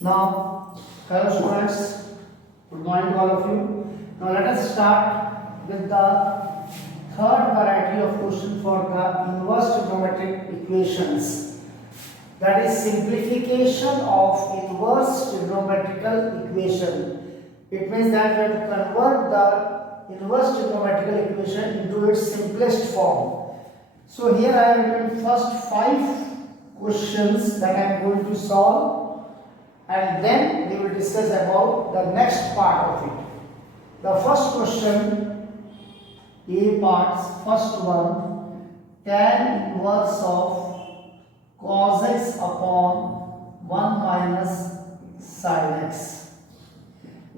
Now, hello students, good morning to all of you. Now let us start with the third variety of question for the inverse trigonometric equations. That is simplification of inverse trigonometrical equation. It means that we have to convert the inverse trigonometrical equation into its simplest form. So here I have written first 5 questions that I am going to solve, and then we will discuss about the next part of it. The first question, A parts, first one, tan inverse of cos x upon 1 minus sin x.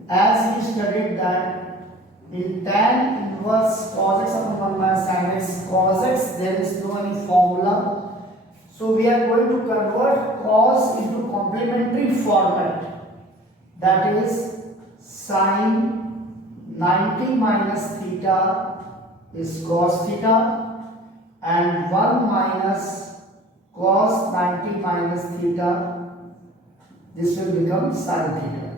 As we studied that in tan inverse cos x upon 1 minus sin x, cos x there is no any formula. So we are going to convert cos into complementary format, that is sin 90 minus theta is cos theta and 1 minus cos 90 minus theta, this will become sin theta.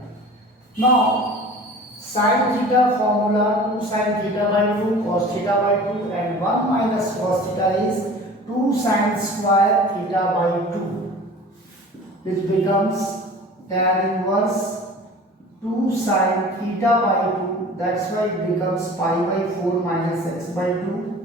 Now sin theta formula 2 sin theta by 2 cos theta by 2 and 1 minus cos theta is 2 sin square theta by 2, which becomes tan inverse 2 sin theta by 2, that's why it becomes pi by 4 minus x by 2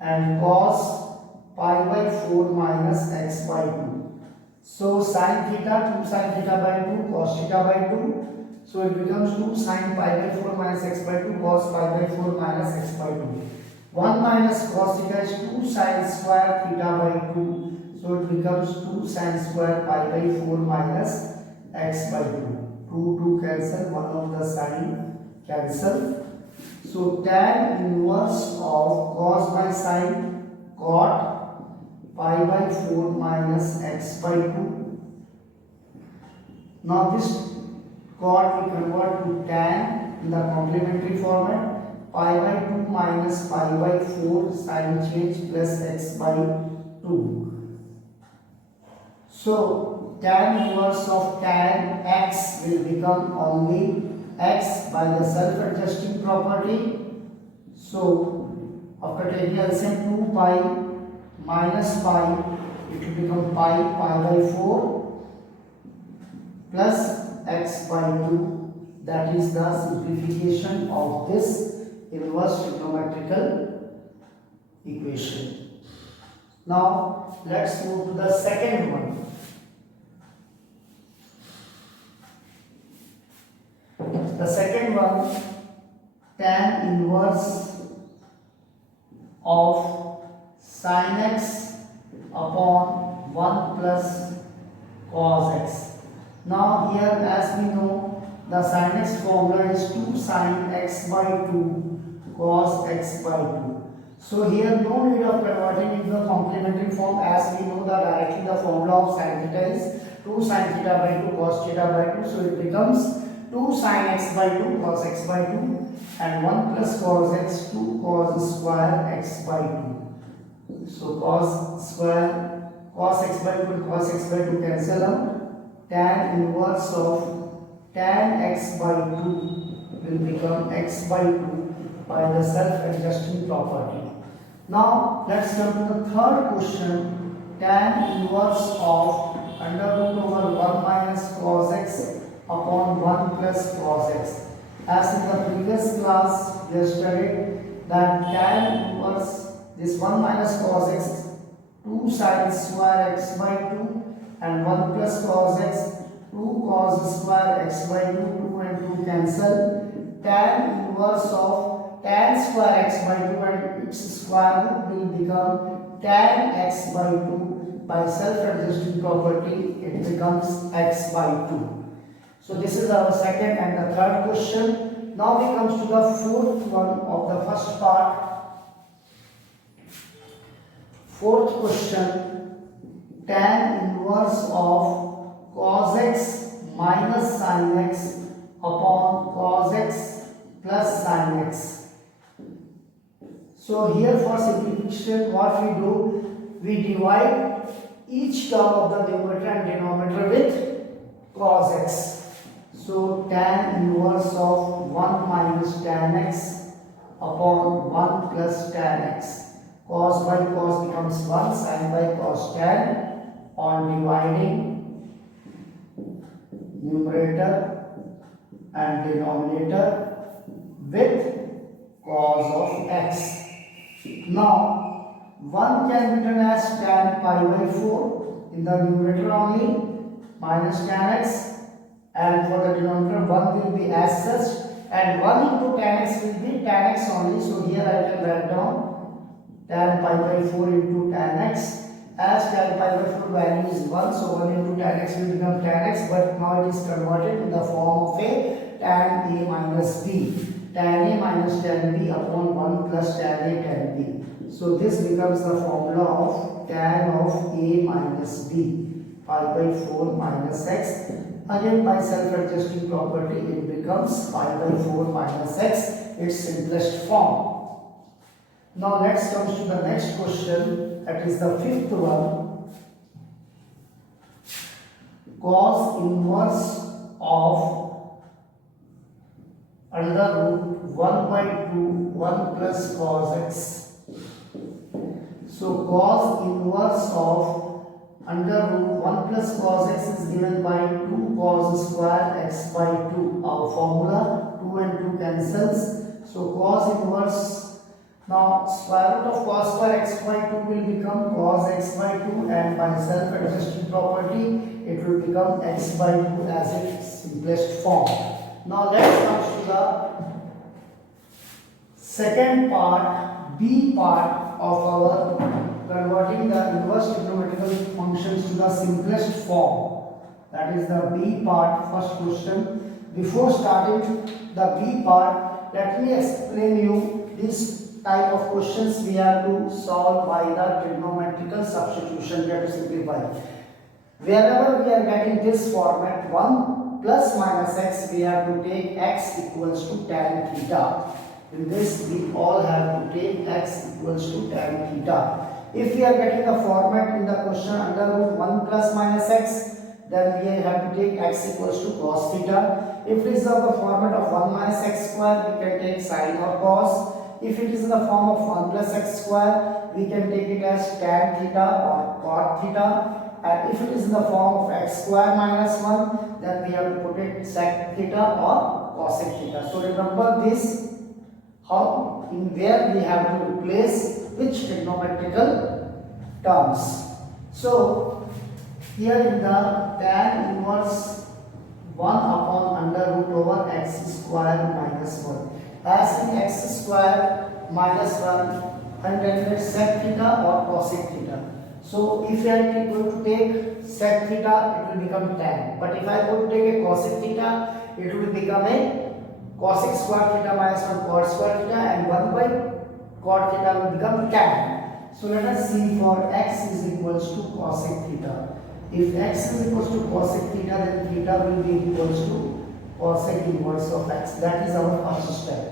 and cos pi by 4 minus x by 2. So sin theta 2 sin theta by 2 cos theta by 2, so it becomes 2 sin pi by 4 minus x by 2 cos pi by 4 minus x by 2. 1 minus cos theta is 2 sin square theta by 2, so it becomes 2 sin square pi by 4 minus x by 2. 2 cancel, one of the sign cancel. So tan inverse of cos by sin cot pi by 4 minus x by 2. Now this cot we convert to tan in the complementary format. Pi by 2 minus pi by 4 sin change plus x by 2. So tan inverse of tan x will become only x by the self-adjusting property. So after taking LCM 2 pi minus pi, it will become pi by 4 plus x by 2. That is the simplification of this inverse trigonometrical equation. Now let's move to the second one. The second one, tan inverse of sin x upon 1 plus cos x. Now here, as we know, the sin x formula is 2 sin x by 2 cos x by 2. So here no need of converting into a complementary form, as we know that directly the formula of sin theta is 2 sin theta by 2 cos theta by 2. So it becomes 2 sin x by 2 cos x by 2 and 1 plus cos x 2 cos square x by 2. So cos square cos x by 2 and cos x by 2 cancel out. Tan inverse of tan x by 2 will become x by 2 by the self-adjusting property. Now let's come to the third question, tan inverse of under root over 1 minus cos x upon 1 plus cos x. As in the previous class we have studied that tan inverse this 1 minus cos x 2 sin square x by 2 and 1 plus cos x 2 cos square x by 2, 2 and 2 cancel. Tan inverse of tan square x by 2 and its square root will become tan x by 2. By self-adjusting property, it becomes x by 2. So this is our second and the third question. Now we come to the fourth one of the first part. Fourth question, tan inverse of cos x minus sin x upon cos x plus sin x. So here for simplification, what we do, we divide each term of the numerator and denominator with cos x. So tan inverse of 1 minus tan x upon 1 plus tan x. Cos by cos becomes 1, sin by cos tan, on dividing numerator and denominator with cos of x. Now 1 can be written as tan pi by 4 in the numerator only, minus tan x, and for the denominator 1 will be as such, and 1 into tan x will be tan x only. So here I can write down tan pi by 4 into tan x. As tan pi by 4 value is 1, so 1 into tan x will become tan x, but now it is converted in the form of a tan a minus b. Tan a minus tan b upon 1 plus tan a tan b. So this becomes the formula of tan of a minus b, pi by 4 minus x. Again, by self-adjusting property, it becomes pi by 4 minus x, its simplest form. Now let's come to the next question, that is the fifth one. Cos inverse of under root 1 by 2 1 plus cos x. So cos inverse of under root 1 plus cos x is given by 2 cos square x by 2. Our formula 2 and 2 cancels. So cos inverse, now square root of cos square x by 2 will become cos x by 2, and by self-adjusting property it will become x by 2 as its simplest form. Now let's come to the second part, B part of our converting the inverse trigonometrical functions to the simplest form. That is the B part, first question. Before starting the B part, let me explain you this type of questions we have to solve by the trigonometrical substitution, that is simplify. Wherever we are getting this format 1 plus minus x, we have to take x equals to tan theta. In this we all have to take x equals to tan theta. If we are getting the format in the question under root 1 plus minus x, then we have to take x equals to cos theta. If it is of the format of 1 minus x square, we can take sin or cos. If it is in the form of 1 plus x square, we can take it as tan theta or cot theta. And if it is in the form of x square minus 1, then we have to put it sec theta or cosec theta. So remember this, how, in where we have to replace which trigonometrical terms. So here in the tan inverse 1 upon under root over x square minus 1. As in x square minus 1, and then sec theta or cosec theta. So if I am going to take sec theta, it will become tan. But if I am going to take a cosec theta, it will become a cosec square theta minus 1 cot square theta, and 1 by cot theta will become tan. So let us see for x is equals to cosec theta. If x is equals to cosec theta, then theta will be equals to cosec inverse of x. That is our first step.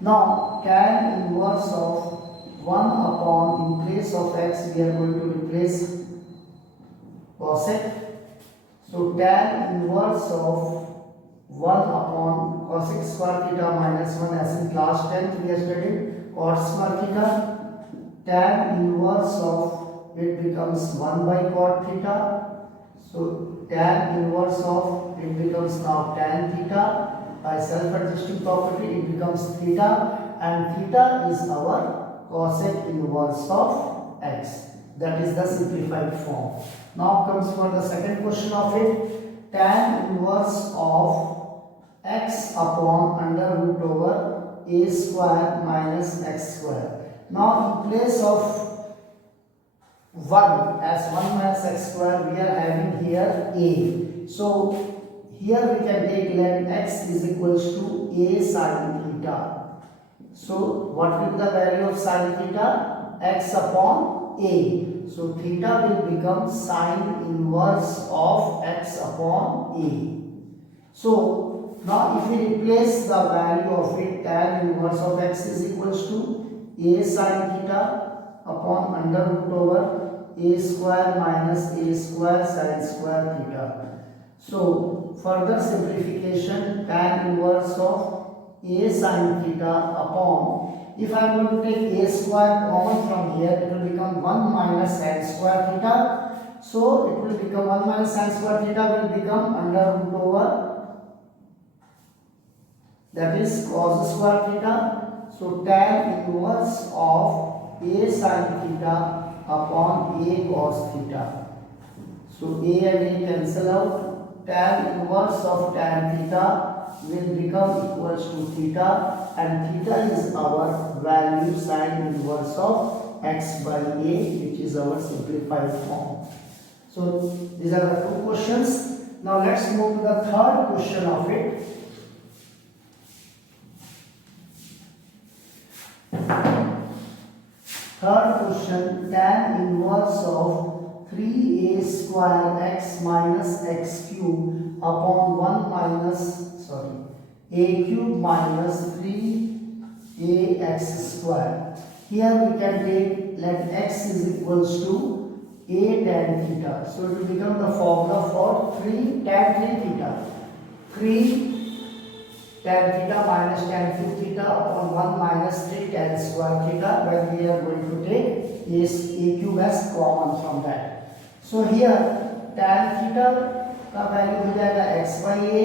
Now tan inverse of 1 upon, in place of x we are going to replace cosec. So tan inverse of 1 upon cosec square theta minus 1, as in class 10th we have studied cot square theta. Tan inverse of it becomes 1 by cot theta. So tan inverse of it becomes now tan theta. By self-adjusting property it becomes theta, and theta is our cosec inverse of x. That is the simplified form. Now comes for the second question of it. Tan inverse of x upon under root over a square minus x square. Now in place of 1 as 1 minus x square, we are having here a. So here we can take let x is equals to a sin theta. So what will be the value of sin theta? X upon a. So theta will become sin inverse of x upon a. So now if we replace the value of it, tan inverse of x is equals to a sin theta upon under root over a square minus a square sin square theta. So further simplification, tan inverse of a sin theta upon, if I am going to take a square common from here, it will become 1 minus sin square theta. So it will become 1 minus sin square theta will become under root over, that is cos square theta. So tan inverse of a sin theta upon a cos theta. So a and a cancel out. Tan inverse of tan theta will become equals to theta, and theta is our value sin inverse of x by a, which is our simplified form. So these are the two questions. Now let's move to the third question of it. Third question, tan inverse of 3a square x minus x cube upon 1 minus, a cube minus 3ax square. Here we can take, let x is equals to a tan theta. So it will become the formula for 3 tan 3 theta. 3 tan theta minus tan cube theta upon 1 minus 3 tan square theta, when we are going to take is a cube as common from that. So here tan theta का value हो जाएगा x by a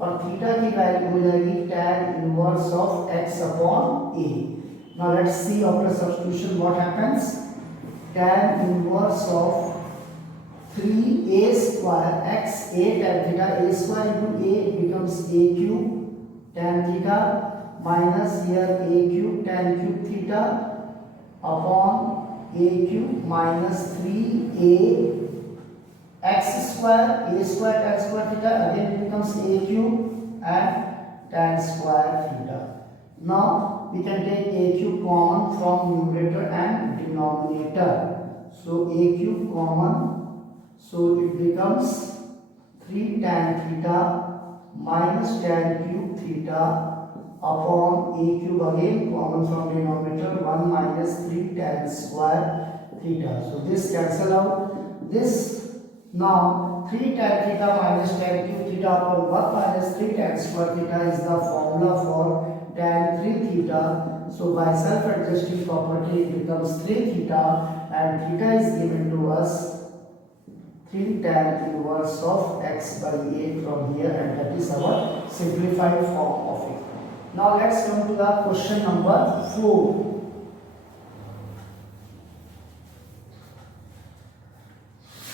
और theta की value हो जाएगी tan inverse of x upon a. Now let's see after substitution what happens. Tan inverse of 3a square x, a tan theta, a square into a becomes a cube tan theta minus here a cube tan cube theta upon a cube minus 3a x square, a square tan square theta, again it becomes a cube and tan square theta. Now we can take a cube common from numerator and denominator. So a cube common, so it becomes 3 tan theta minus tan cube theta upon a cube, again common from denominator, 1 minus 3 tan square theta. So this cancel out. This now 3 tan theta minus tan cube theta upon 1 minus 3 tan square theta is the formula for tan 3 theta. So by self-adjusting property it becomes 3 theta, and theta is given to us 3 tan inverse of x by a from here, and that is our simplified form of it. Now let's come to the question number 4.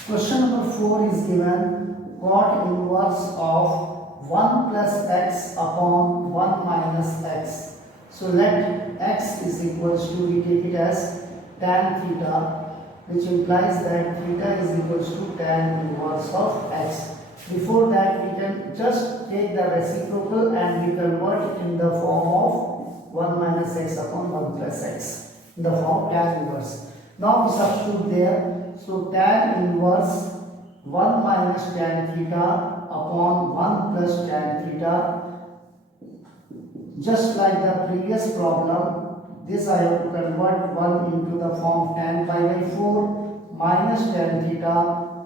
Question number 4 is given cot inverse of 1 plus x upon 1 minus x. So let x is equals to, we take it as tan theta, which implies that theta is equals to tan inverse of x. Before that we can just take the reciprocal and we convert it in the form of 1 minus x upon 1 plus x, in the form of tan inverse. Now we substitute there. So tan inverse 1 minus tan theta upon 1 plus tan theta. Just like the previous problem, this I have to convert 1 into the form of tan pi by 4 minus tan theta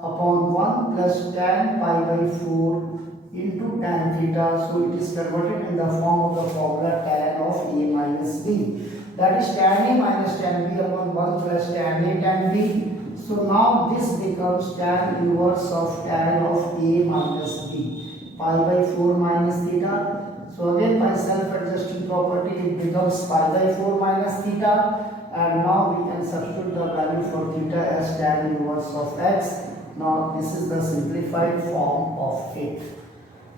upon 1 plus tan pi by 4 into tan theta. So it is converted in the form of the formula tan of a minus b. That is tan a minus tan b upon 1 plus tan a tan b. So now this becomes tan inverse of tan of a minus b, pi by 4 minus theta. So again by self-adjusting property it becomes pi by 4 minus theta, and now we can substitute the value for theta as tan inverse of x. Now this is the simplified form of it.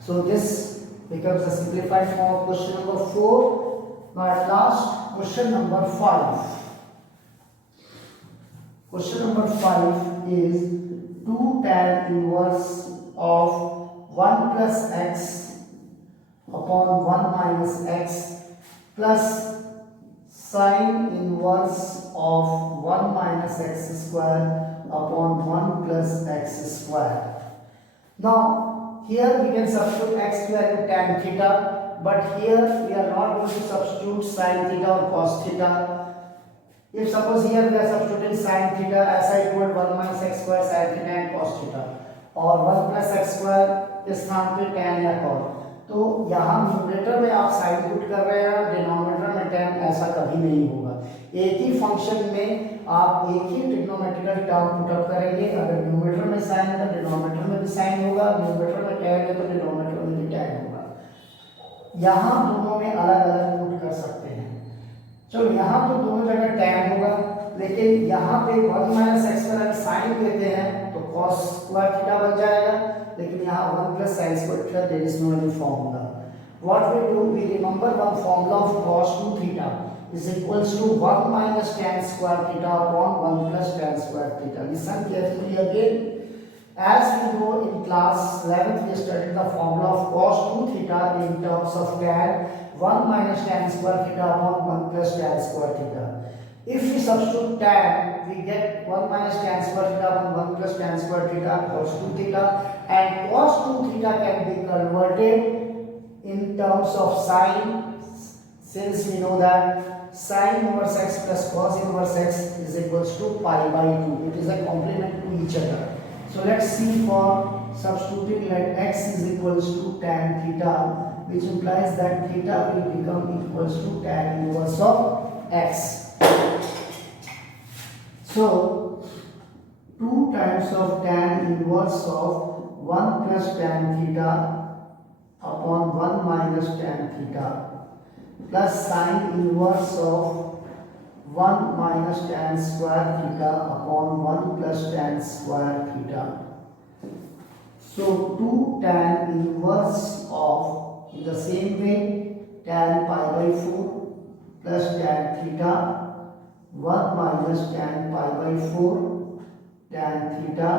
So this becomes the simplified form of question number 4. Now at last question number 5. Question number 5 is 2 tan inverse of 1 plus x upon 1 minus x plus sine inverse of 1 minus x square upon 1 plus x square. Now here we can substitute x square into tan theta, but here we are not going to substitute sine theta or cos theta. If suppose here we are substituting sin theta as I told 1 minus x square sin theta and cos theta, or 1 plus x square के स्थान पे tan या cos, तो यहाँ numerator में आप sign put कर रहे हैं, डिनोमिनेटर में tan, ऐसा कभी नहीं होगा। एक ही फंक्शन में आप एक ही ट्रिग्नोमेट्रिकल टर्म पुटअप करेंगे। अगर न्यूमरेटर में साइन है तो डिनोमिनेटर में भी साइन होगा, न्यूमरेटर में tan है तो डिनोमिनेटर में भी tan होगा। यहाँ दोनों में अलग अलग पुट कर सकते हैं। चलो यहाँ तो दोनों जगह tan होगा, लेकिन यहाँ पे 1 माइनस एक्स पर अगर साइन लेते हैं तो cos स्क्वायर थीटा बन जाएगा, लेकिन यहाँ 1 plus sine square theta, there is no any formula. What we do, we remember one formula of cos 2 theta is equals to 1 minus tan square theta upon 1 plus tan square theta. Listen carefully again. As we know in class 11th we studied the formula of cos 2 theta in terms of tan 1 minus tan square theta upon 1 plus tan square theta. If we substitute tan, we get 1 minus tan square theta upon 1 plus tan square theta cos 2 theta, and cos 2 theta can be converted in terms of sine, since we know that sin inverse x plus cos inverse x is equals to pi by 2. It is a complement to each other. So let's see for substituting, let x is equals to tan theta, which implies that theta will become equals to tan inverse of x. So 2 times of tan inverse of 1 plus tan theta upon 1 minus tan theta plus sine inverse of 1 minus tan square theta upon 1 plus tan square theta. So 2 tan inverse of, in the same way, tan pi by 4 plus tan theta 1 minus tan pi by 4 tan theta.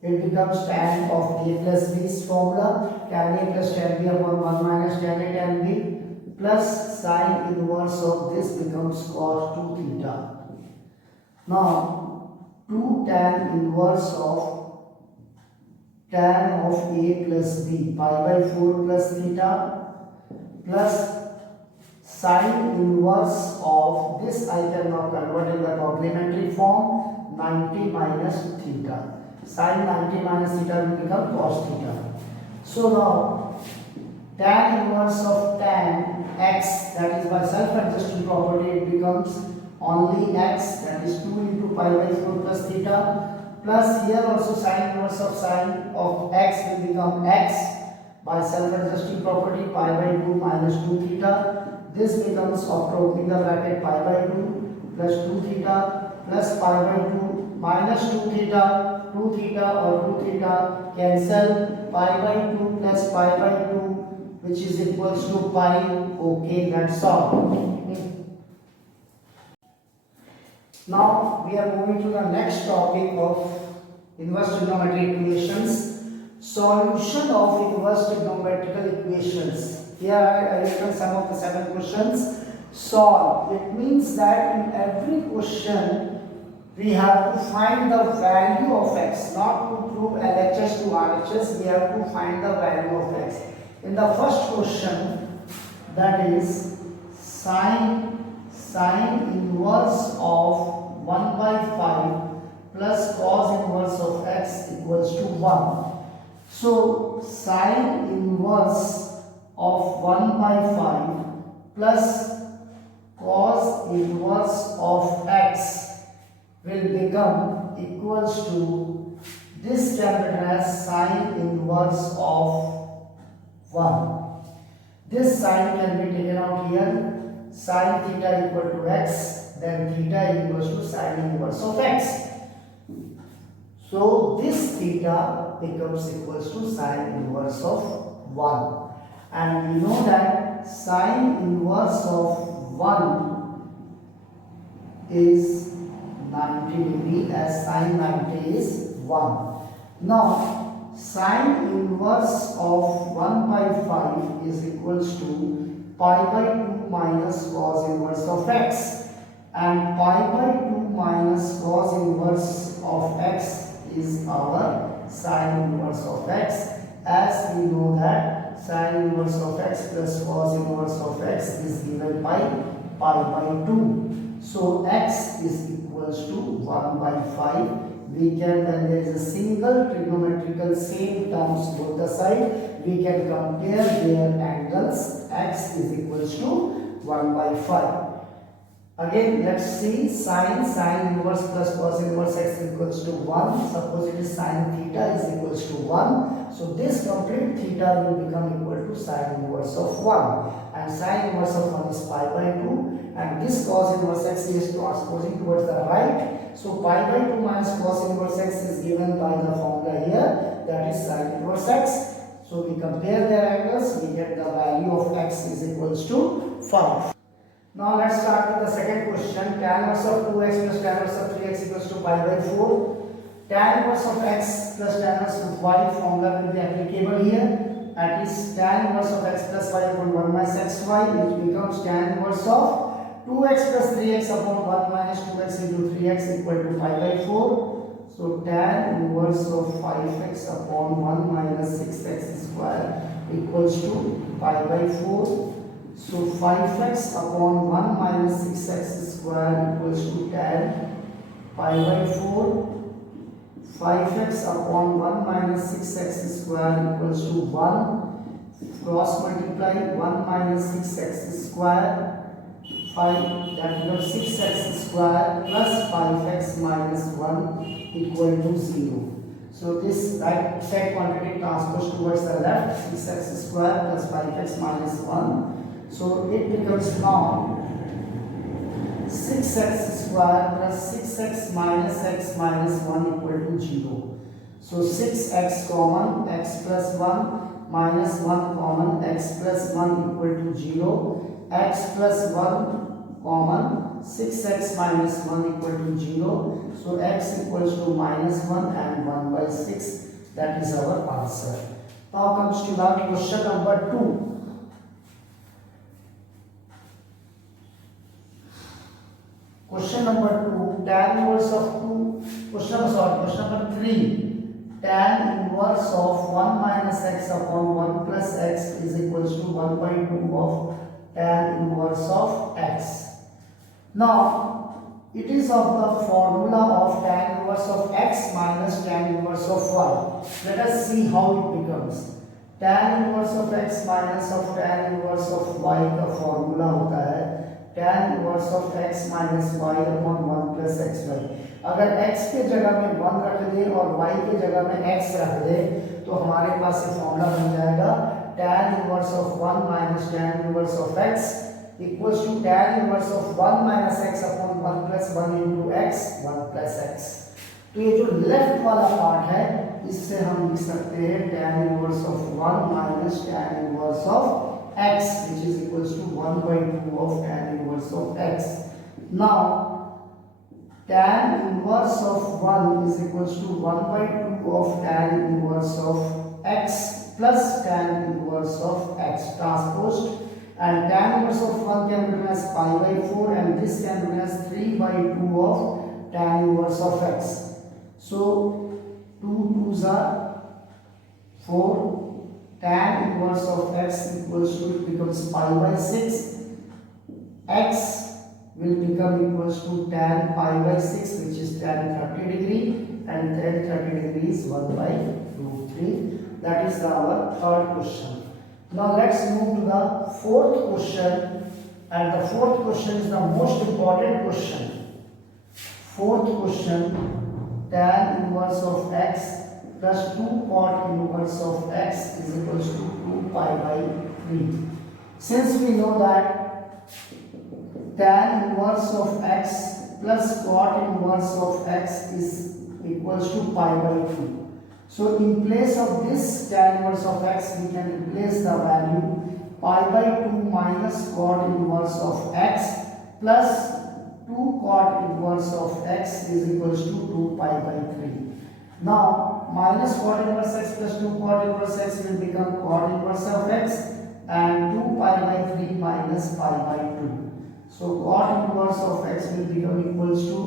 It becomes tan of a plus b's formula, tan a plus tan b upon 1 minus tan a tan b, plus sine inverse of this becomes cos 2 theta. Now 2 tan inverse of tan of a plus b, pi by 4 plus theta, plus sine inverse of this I can now convert in the complementary form, 90 minus theta. Sine 90 minus theta will become cos theta. So now tan inverse of tan x, that is by self-adjusting property, it becomes only x, that is 2 into pi by 4 plus theta, plus here also sine inverse of sine of x will become x by self-adjusting property, pi by 2 minus 2 theta. This becomes, after opening the bracket, pi by 2 plus 2 theta plus pi by 2 minus 2 theta, 2 theta or 2 theta cancel, pi by 2 plus pi by 2, which is equals to pi. Okay, that's all. Now we are moving to the next topic of inverse trigonometry equations. Solution of inverse trigonometrical equations. Here I written some of the 7 questions. Solve. It means that in every question we have to find the value of x, not to prove LHS to RHS. We have to find the value of x. In the first question, that is sine inverse of 1 by 5 plus cos inverse of x equals to 1. So sine inverse of 1 by 5 plus cos inverse of x will become equals to, this can be written as sine inverse of 1. This sine can be taken out here, sine theta equal to x, then theta equals to sine inverse of x. So this theta becomes equals to sine inverse of 1. And we know that sine inverse of 1 is 90 degree, as sine 90 is 1. Now sine inverse of 1 by 5 is equals to pi by 2 minus cos inverse of x, and pi by 2 minus cos inverse of x is our sine inverse of x, as we know that sine inverse of x plus cos inverse of x is given by pi by 2. So x is equals to 1 by 5 we can, when there is a single trigonometrical same terms both the side, we can compare their angles. X is equals to 1 by 5. Again, let's see sine inverse plus cos inverse x is equals to 1. Suppose it is sine theta is equals to 1. So this complete theta will become equal to sine inverse of 1. And sine inverse of 1 is pi by 2. And this cos inverse x is transposing towards the right. So pi by 2 minus cos inverse x is given by the formula here. That is sine inverse x. So we compare their angles. We get the value of x is equals to 5. Now let's start with the second question. Tan inverse of 2x plus tan inverse of 3x equals to pi by 4. Tan inverse of x plus tan inverse of y formula will be applicable here. That is tan inverse of x plus y upon 1 minus xy, which becomes tan inverse of 2x plus 3x upon 1 minus 2x into 3x equal to pi by 4. So tan inverse of 5x upon 1 minus 6x square equals to pi by 4. So 5x upon 1 minus 6x square equals to tan pi by 4. 5x upon 1 minus 6x square equals to 1. Cross multiply 1 minus 6x square. 5, that becomes 6x square plus 5x minus 1 equal to 0. So this right side quantity transposed towards the left, 6x square plus 5x minus 1. So it becomes now 6x square plus 6x minus x minus 1 equal to 0. So 6x common, x plus 1 minus 1 common, x plus 1 equal to 0. X plus 1 common, 6x minus 1 equal to 0. So x equals to minus 1 and 1 by 6. That is our answer. Now comes to the question number 2. Question number 2, tan inverse of 2, question number 3, tan inverse of 1 minus x upon 1 plus x is equals to 1 by 2 of tan inverse of x. Now, it is of the formula of tan inverse of x minus tan inverse of y. Let us see how it becomes. Tan inverse of x minus of tan inverse of y का formula होता है tan inverse of x minus y upon 1 plus xy. अगर x के जगह में 1 रख दे और y के जगह में x रख दे तो हमारे पास ये फॉर्मूला बन जाएगा tan inverse of 1 minus tan inverse of x equals to tan inverse of 1 minus x upon 1 plus 1 into x 1 plus x. तो ये जो लेफ्ट वाला पार्ट है इससे हम लिख सकते हैं tan inverse of 1 minus tan inverse of x, which is equals to 1 by 2 of tan inverse of x. Now, tan inverse of 1 is equals to 1 by 2 of tan inverse of x plus tan inverse of x transposed, and tan inverse of 1 can be written as pi by 4 and this can be written as 3 by 2 of tan inverse of x. So 2 2s are 4. Tan inverse of x equals to, it becomes pi by 6. X will become equals to tan pi by 6, which is tan 30 degree, and tan 30 degree is 1 by root 3. That is our third question. Now let's move to the fourth question, and the fourth question is the most important question. Fourth question, tan inverse of x plus 2 cot inverse of x is equals to 2 pi by 3. Since we know that tan inverse of x plus cot inverse of x is equals to pi by 2. So in place of this tan inverse of x, we can replace the value pi by 2 minus cot inverse of x plus 2 cot inverse of x is equals to 2 pi by 3. Now, minus cot inverse x plus 2 cot inverse x will become cot inverse of x, and 2 pi by 3 minus pi by 2. So, cot inverse of x will become equals to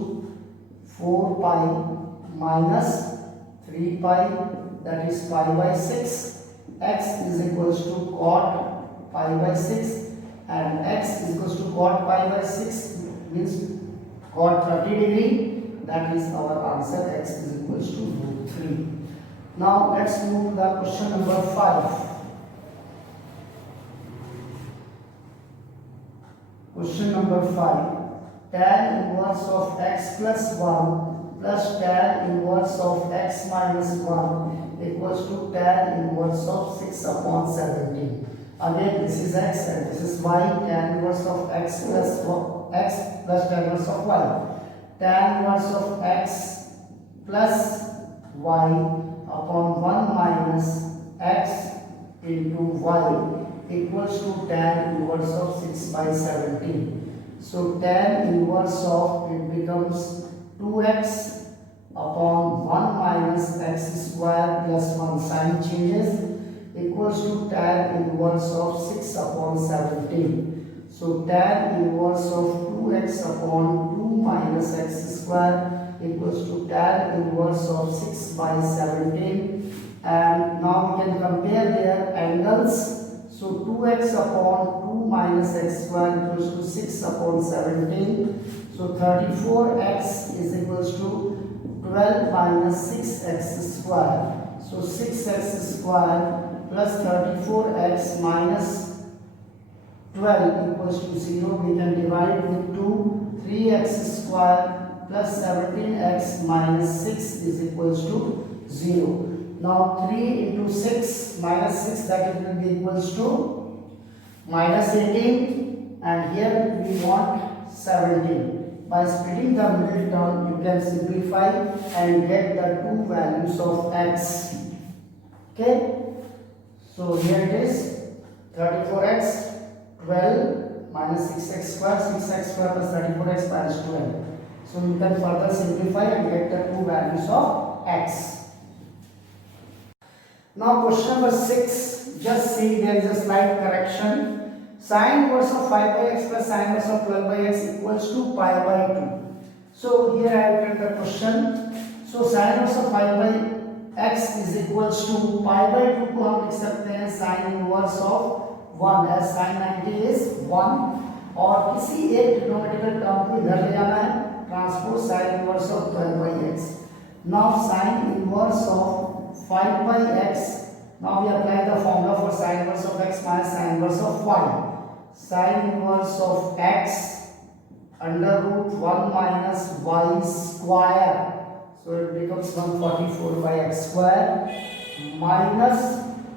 4 pi minus 3 pi, that is pi by 6. X is equals to cot pi by 6, and x is equals to cot pi by 6 means cot 30 degree, That is our answer. X is equals to root 3. Now let's move to the question number 5. Question number 5. Tan inverse of x plus 1 plus tan inverse of x minus 1 equals to tan inverse of 6 upon 17. Again, this is x and this is y. Tan inverse of x plus tan inverse of y. Tan inverse of x plus y upon 1 minus x into y equals to tan inverse of 6 by 17. So tan inverse of it becomes 2x upon 1 minus x square plus 1 sign changes equals to tan inverse of 6 upon 17. So tan inverse of 2x upon 2 minus x square equals to tan inverse of 6 by 17. And now we can compare their angles. So 2x upon 2 minus x square equals to 6 upon 17. So 34x is equals to 12 minus 6x square. So 6x square plus 34x minus 12 equals to 0. We can divide with 2. 3x square plus 17x minus 6 is equals to 0. Now 3 into 6 minus 6, that it will be equals to minus 18, and here we want 17. By splitting the middle term, you can simplify and get the two values of x. Okay, so here it is 34x, 12 minus 6x square, 6x square plus 34x minus 12. So you can further simplify and get the two values of x. Now question number 6, just see there is a slight correction. Sin inverse of 5 by x plus sin inverse of 12 by x equals to pi by 2. So here I have written the question. So sin inverse of 5 by x is equals to pi by 2 को हम लिख सकते हैं sin inverse of 1 as sin 90 is 1 और किसी एक trigonometrical term को इधर ले जाना है transpose sin inverse of 12 by x. Now sin inverse of 5 by x. Now we apply the formula for sin inverse of x minus sin inverse of y. Sin inverse of x under root 1 minus y square. So it becomes 144 by x square minus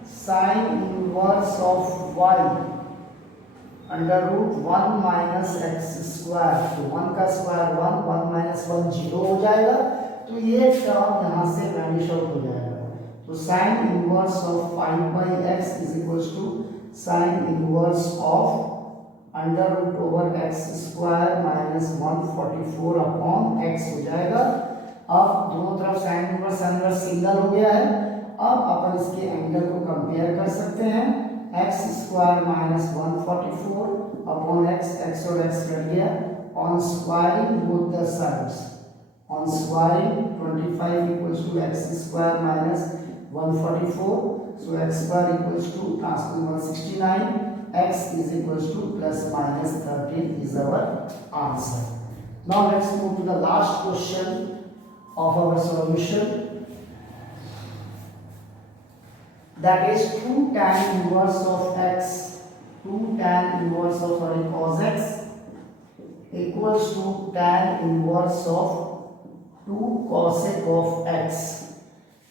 sin inverse of y under root 1 minus x square. तो 1 का square 1, 1 minus 1 0 हो जाएगा. तो ये term यहाँ से vanish out हो जाएगा. So sin inverse of 5 by x is equals to sin inverse of under root over x square minus 144 upon x हो जाएगा. अब दोनों तरफ sin inverse सिंगल हो गया है. अब अपन इसके एंगल को कंपेयर कर सकते हैं. x square minus 144 upon x और x कट गया. On squaring both the sides, on squaring 25 equals to x square minus 144. So x square equals to transpose 169. X is equals to plus minus 13 is our answer. Now let's move to the last question of our solution. That is 2 tan inverse of x, 2 tan inverse of cos x equals to tan inverse of 2 cosec of x.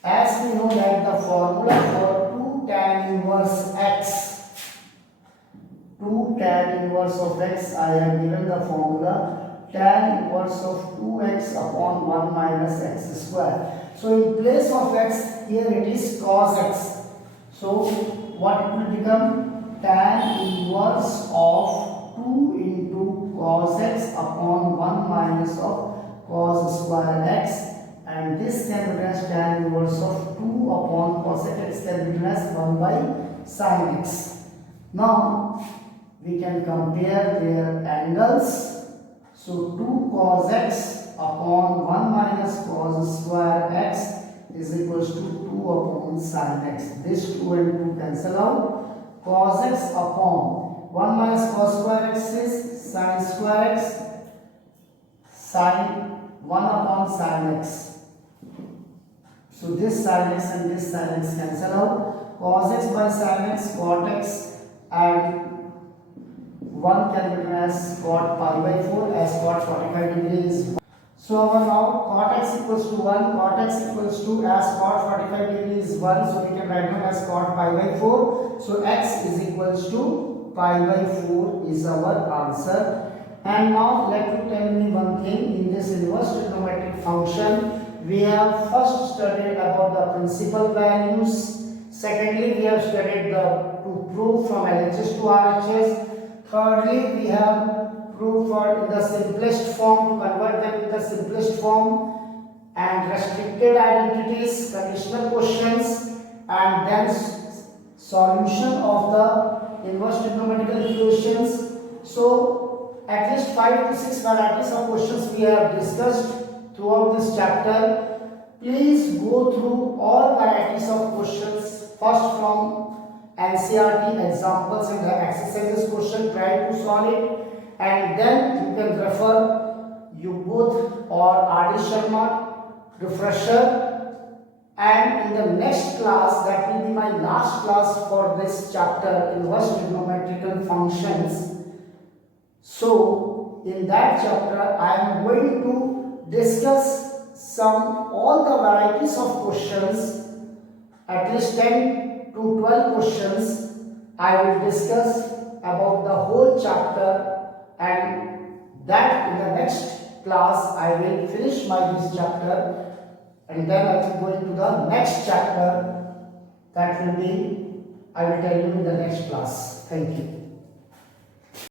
As we know that the formula for 2 tan inverse x, 2 tan inverse of x, I have given the formula tan inverse of 2x upon 1 minus x square. So in place of x, here it is cos x. So what it will become? Tan inverse of 2 into cos x upon 1 minus of cos square x. And this can be written as tan inverse of 2 upon cosec x can be written as 1 by sin x. Now we can compare their angles. So 2 cos x upon 1 minus cos square x is equals to 2 upon sin x. This 2 and 2 cancel out. Cos x upon 1 minus cos square x is sin square x. Sin 1 upon sin x. So this sin x and this sin x cancel out. Cos x by sin x, cot x, and 1 can be written as cot pi by 4 as cot 45 degrees. So our now cot x equals to 1, cot x equals to as cot 45 degrees is 1, so we can write down as cot pi by 4. So x is equals to pi by 4 is our answer. And now let me tell me one thing. In this inverse trigonometric function, we have first studied about the principal values. Secondly, we have studied to prove from LHS to RHS. Thirdly, we have proved for in the simplest form, to convert them in the simplest form, and restricted identities, conditional questions, and then solution of the inverse trigonometrical equations. So at least 5 to 6 varieties of questions we have discussed throughout this chapter. Please go through all varieties of questions, first from NCERT examples and the exercises question, try to solve it, and then you can refer you both or R.D. Sharma refresher. And in the next class, that will be my last class for this chapter, inverse trigonometrical functions. So in that chapter I am going to discuss all the varieties of questions, at least 10 to 12 questions I will discuss about the whole chapter, and that in the next class I will finish this chapter, and then I will go into the next chapter. That will be, I will tell you in the next class. Thank you.